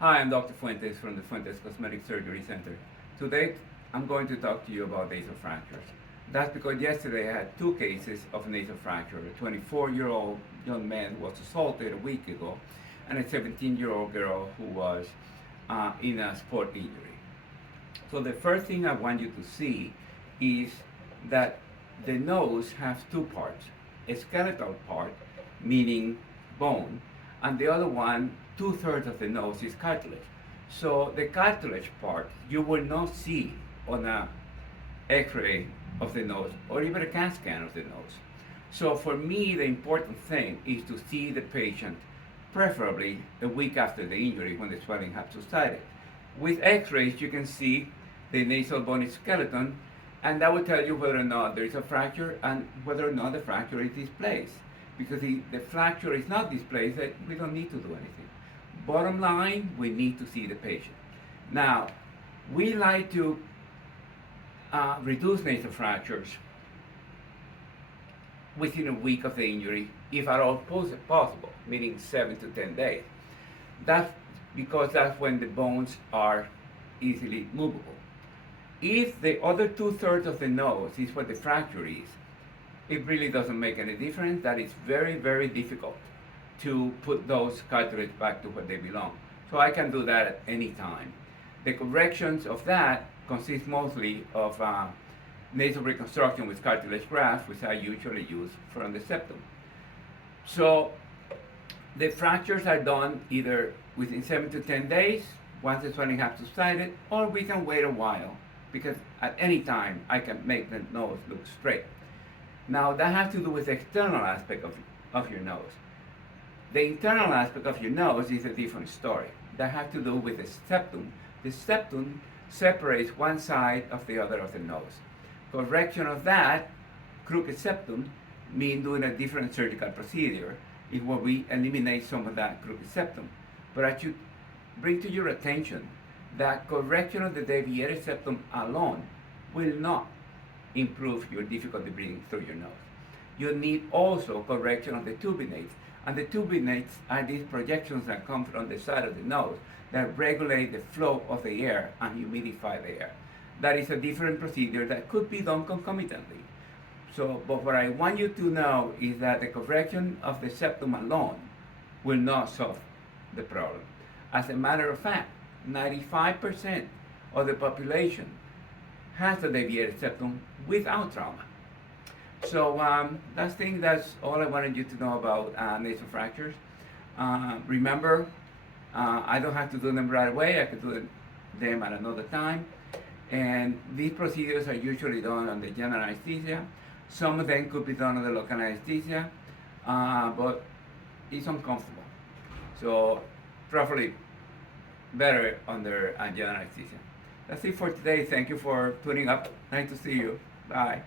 Hi, I'm Dr. Fuentes from the Fuentes Cosmetic Surgery Center. Today, I'm going to talk to you about nasal fractures. That's because yesterday I had two cases of nasal fracture. A 24-year-old young man was assaulted a week ago, and a 17-year-old girl who was in a sport injury. So the first thing I want you to see is that the nose has two parts. A skeletal part, meaning bone, and the other one, 2/3 of the nose is cartilage. So the cartilage part you will not see on a x-ray of the nose or even a CAT scan of the nose. So for me, the important thing is to see the patient preferably a week after the injury when the swelling has subsided. With x-rays, you can see the nasal bony skeleton, and that will tell you whether or not there is a fracture and whether or not the fracture is displaced. Because the fracture is not displaced, we don't need to do anything. Bottom line, we need to see the patient. Now, we like to reduce nasal fractures within a week of the injury, if at all possible, meaning 7 to 10 days. That's because that's when the bones are easily movable. If the other 2/3 of the nose is where the fracture is, it really doesn't make any difference. That is very, very difficult to put those cartilage back to where they belong. So I can do that at any time. The corrections of that consist mostly of nasal reconstruction with cartilage grafts, which I usually use from the septum. So the fractures are done either within 7 to 10 days, once the swelling has subsided, or we can wait a while, because at any time I can make the nose look straight. Now that has to do with the external aspect of your nose. The internal aspect of your nose is a different story. That has to do with the septum. The septum separates one side of the other of the nose. Correction of that crooked septum means doing a different surgical procedure is where we eliminate some of that crooked septum. But I should bring to your attention that correction of the deviated septum alone will not improve your difficulty breathing through your nose. You need also correction of the turbinates. And the turbinates are these projections that come from the side of the nose that regulate the flow of the air and humidify the air. That is a different procedure that could be done concomitantly. So, but what I want you to know is that the correction of the septum alone will not solve the problem. As a matter of fact, 95% of the population has a deviated septum without trauma. So that's all I wanted you to know about nasal fractures. Remember, I don't have to do them right away. I can do them at another time. And these procedures are usually done under general anesthesia. Some of them could be done under local anesthesia, but it's uncomfortable. So probably better under general anesthesia. That's it for today. Thank you for tuning up. Nice to see you. Bye.